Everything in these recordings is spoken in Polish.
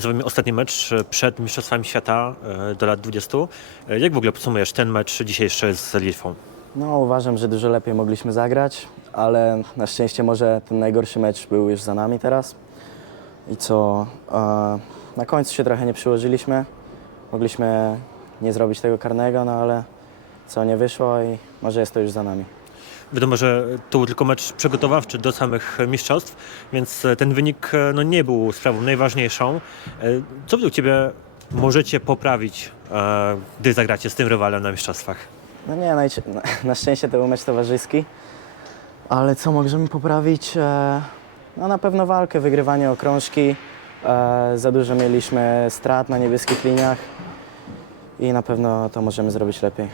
zrobimy ostatni mecz e, przed Mistrzostwami Świata e, do lat 20. E, Jak w ogóle podsumujesz ten mecz dzisiejszy z Litwą? No, uważam, że dużo lepiej mogliśmy zagrać, ale na szczęście może ten najgorszy mecz był już za nami teraz. I co, na końcu się trochę nie przyłożyliśmy. Mogliśmy nie zrobić tego karnego, no ale co, nie wyszło i może jest to już za nami. Wiadomo, że to był tylko mecz przygotowawczy do samych mistrzostw, więc e, ten wynik e, no, nie był sprawą najważniejszą. E, Co według Ciebie możecie poprawić, gdy zagracie z tym rywalem na mistrzostwach? No nie, na, na szczęście to był mecz towarzyski, ale co możemy poprawić? No na pewno walkę, wygrywanie okrążki. Za dużo mieliśmy strat na niebieskich liniach i na pewno to możemy zrobić lepiej.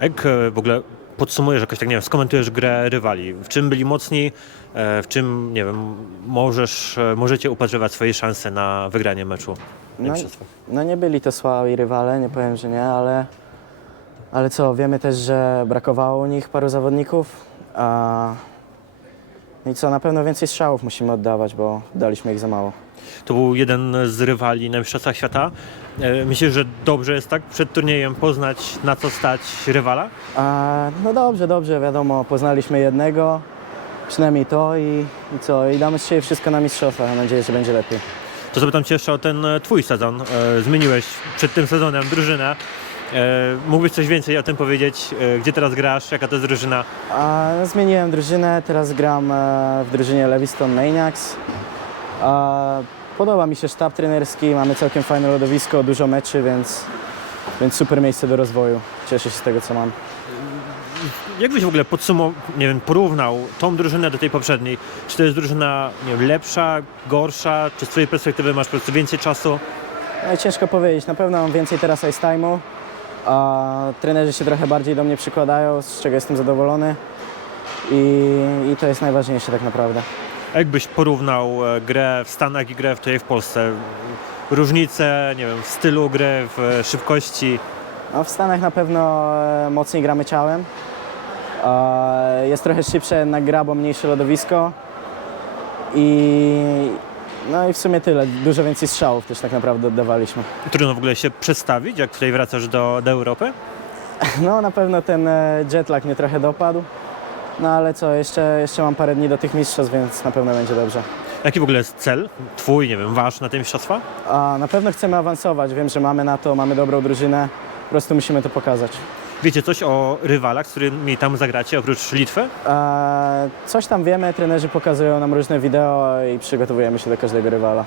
Jak w ogóle podsumujesz, jakoś tak nie wiem, skomentujesz grę rywali? W czym byli mocni, e, w czym, nie wiem, możesz, e, możecie upatrywać swoje szanse na wygranie meczu No, no nie byli to słabi rywale, nie powiem, że nie, ale, ale co, wiemy też, że brakowało u nich paru zawodników. A, I co, na pewno więcej strzałów musimy oddawać, bo daliśmy ich za mało. To był jeden z rywali na Mistrzostwach Świata. E, Myślisz, że dobrze jest tak przed turniejem poznać, na co stać rywala? A, no dobrze, dobrze, wiadomo, poznaliśmy jednego, przynajmniej to i, i co, i damy z siebie wszystko na mistrzostwa, mam nadzieję, że będzie lepiej. To zapytam Cię jeszcze o ten e, Twój sezon. E, Zmieniłeś przed tym sezonem drużynę. E, Mógłbyś coś więcej o tym powiedzieć? E, Gdzie teraz grasz? Jaka to jest drużyna? A, zmieniłem drużynę, teraz gram e, w drużynie Lewiston Maniacs. Podoba mi się sztab trenerski, mamy całkiem fajne lodowisko, dużo meczy, więc, więc super miejsce do rozwoju. Cieszę się z tego, co mam. Jak byś w ogóle podsumował, nie wiem, porównał tą drużynę do tej poprzedniej? Czy to jest drużyna nie wiem, lepsza, gorsza? Czy z Twojej perspektywy masz po prostu więcej czasu? No i ciężko powiedzieć, na pewno mam więcej teraz ice time'u, a trenerzy się trochę bardziej do mnie przykładają, z czego jestem zadowolony i, i to jest najważniejsze tak naprawdę. A jakbyś porównał e, grę w Stanach i grę tutaj w Polsce? Różnice, nie wiem, w stylu gry, w e, szybkości? No, w Stanach na pewno e, mocniej gramy ciałem. E, Jest trochę szybsze jednak gra, bo mniejsze lodowisko. I, no i w sumie tyle. Dużo więcej strzałów też tak naprawdę oddawaliśmy. Trudno w ogóle się przedstawić, jak tutaj wracasz do, do Europy? No na pewno ten e, jetlag mnie trochę dopadł. No ale co, jeszcze, jeszcze mam parę dni do tych mistrzostw, więc na pewno będzie dobrze. Jaki w ogóle jest cel twój, nie wiem, wasz na te mistrzostwa? A na pewno chcemy awansować. Wiem, że mamy na to, mamy dobrą drużynę. Po prostu musimy to pokazać. Wiecie coś o rywalach, z którymi tam zagracie, oprócz Litwy? E, Coś tam wiemy, trenerzy pokazują nam różne wideo i przygotowujemy się do każdego rywala.